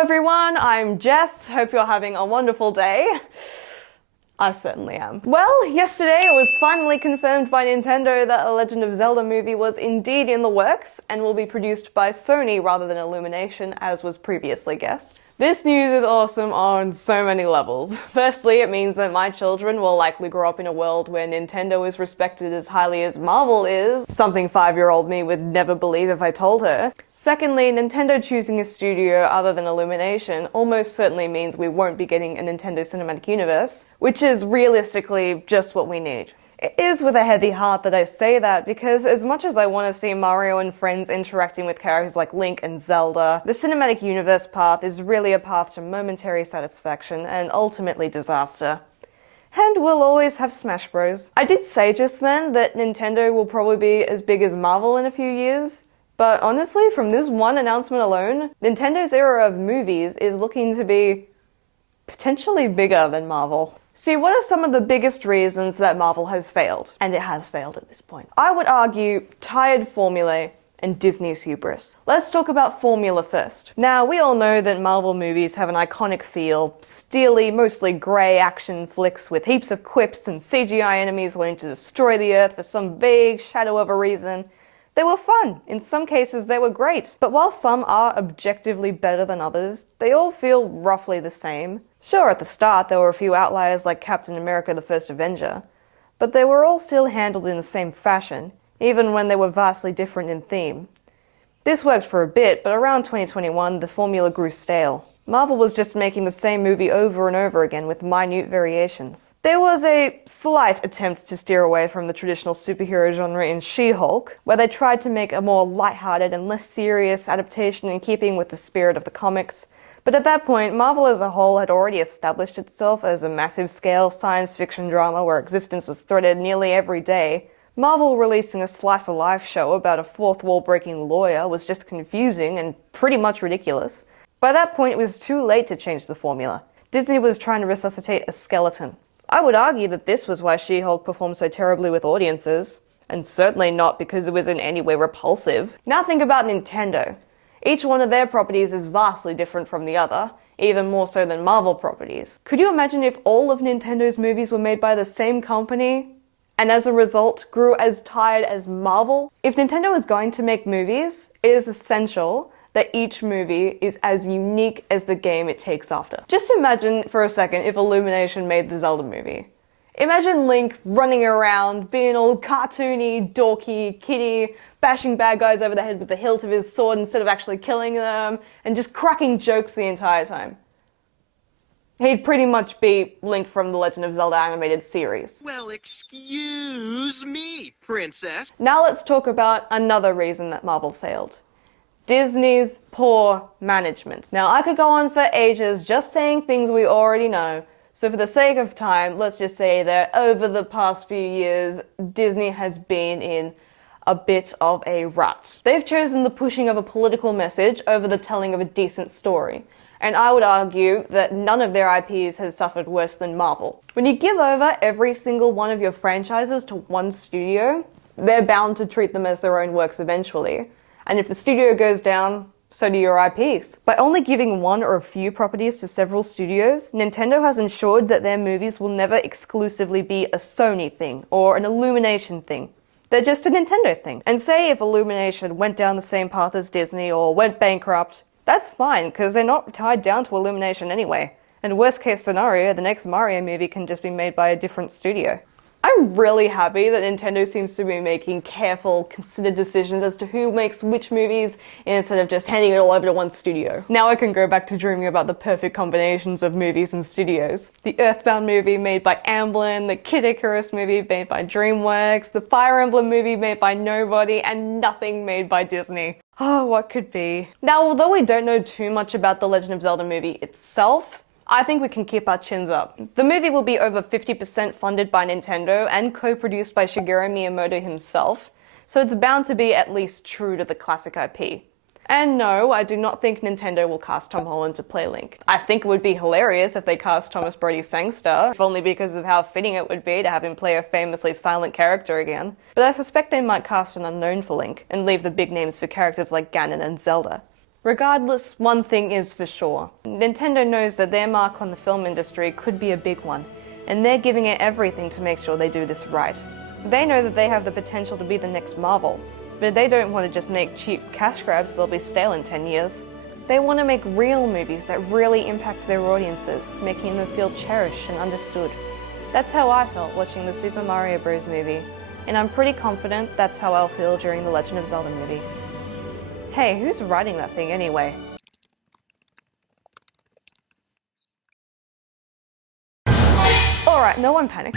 everyone, I'm Jess. Hope you're having a wonderful day. I certainly am. Well, yesterday it was finally confirmed by Nintendo that a Legend of Zelda movie was indeed in the works and will be produced by Sony rather than Illumination, as was previously guessed. This news is awesome on so many levels. Firstly, it means that my children will likely grow up in a world where Nintendo is respected as highly as Marvel is, something 5-year-old me would never believe if I told her. Secondly, Nintendo choosing a studio other than Illumination almost certainly means we won't be getting a Nintendo Cinematic Universe, which is realistically just what we need. It is with a heavy heart that I say that, because as much as I want to see Mario and friends interacting with characters like Link and Zelda, the cinematic universe path is really a path to momentary satisfaction and ultimately disaster. And we'll always have Smash Bros. I did say just then that Nintendo will probably be as big as Marvel in a few years, but honestly, from this one announcement alone, Nintendo's era of movies is looking to be potentially bigger than Marvel. See, what are some of the biggest reasons that Marvel has failed? And it has failed at this point. I would argue tired formulae and Disney's hubris. Let's talk about formula first. Now, we all know that Marvel movies have an iconic feel, steely, mostly grey action flicks with heaps of quips and CGI enemies wanting to destroy the Earth for some vague shadow of a reason. They were fun. In some cases, they were great. But while some are objectively better than others, they all feel roughly the same. Sure, at the start, there were a few outliers like Captain America: The First Avenger, but they were all still handled in the same fashion, even when they were vastly different in theme. This worked for a bit, but around 2021, the formula grew stale. Marvel was just making the same movie over and over again with minute variations. There was a slight attempt to steer away from the traditional superhero genre in She-Hulk, where they tried to make a more lighthearted and less serious adaptation in keeping with the spirit of the comics. But at that point, Marvel as a whole had already established itself as a massive-scale science fiction drama where existence was threaded nearly every day. Marvel releasing a slice-of-life show about a fourth-wall-breaking lawyer was just confusing and pretty much ridiculous. By that point, it was too late to change the formula. Disney was trying to resuscitate a skeleton. I would argue that this was why She-Hulk performed so terribly with audiences, and certainly not because it was in any way repulsive. Now think about Nintendo. Each one of their properties is vastly different from the other, even more so than Marvel properties. Could you imagine if all of Nintendo's movies were made by the same company, and as a result grew as tired as Marvel? If Nintendo is going to make movies, it is essential that each movie is as unique as the game it takes after. Just imagine for a second if Illumination made the Zelda movie. Imagine Link running around, being all cartoony, dorky, kiddie, bashing bad guys over the head with the hilt of his sword instead of actually killing them, and just cracking jokes the entire time. He'd pretty much be Link from the Legend of Zelda animated series. Well, excuse me, princess. Now let's talk about another reason that Marvel failed. Disney's poor management. Now, I could go on for ages just saying things we already know, so for the sake of time, let's just say that over the past few years, Disney has been in a bit of a rut. They've chosen the pushing of a political message over the telling of a decent story. And I would argue that none of their IPs has suffered worse than Marvel. When you give over every single one of your franchises to one studio, they're bound to treat them as their own works eventually. And if the studio goes down, so do your IPs. By only giving one or a few properties to several studios, Nintendo has ensured that their movies will never exclusively be a Sony thing or an Illumination thing. They're just a Nintendo thing. And say if Illumination went down the same path as Disney or went bankrupt, that's fine, because they're not tied down to Illumination anyway. And worst case scenario, the next Mario movie can just be made by a different studio. I'm really happy that Nintendo seems to be making careful, considered decisions as to who makes which movies instead of just handing it all over to one studio. Now I can go back to dreaming about the perfect combinations of movies and studios. The Earthbound movie made by Amblin, the Kid Icarus movie made by DreamWorks, the Fire Emblem movie made by nobody, and nothing made by Disney. Oh, what could be? Now, although we don't know too much about the Legend of Zelda movie itself, I think we can keep our chins up. The movie will be over 50% funded by Nintendo and co-produced by Shigeru Miyamoto himself, so it's bound to be at least true to the classic IP. And no, I do not think Nintendo will cast Tom Holland to play Link. I think it would be hilarious if they cast Thomas Brodie Sangster, if only because of how fitting it would be to have him play a famously silent character again. But I suspect they might cast an unknown for Link, and leave the big names for characters like Ganon and Zelda. Regardless, one thing is for sure. Nintendo knows that their mark on the film industry could be a big one, and they're giving it everything to make sure they do this right. They know that they have the potential to be the next Marvel, but they don't want to just make cheap cash grabs that'll be stale in 10 years. They want to make real movies that really impact their audiences, making them feel cherished and understood. That's how I felt watching the Super Mario Bros. Movie, and I'm pretty confident that's how I'll feel during the Legend of Zelda movie. Hey, who's writing that thing anyway? Alright, no one panic.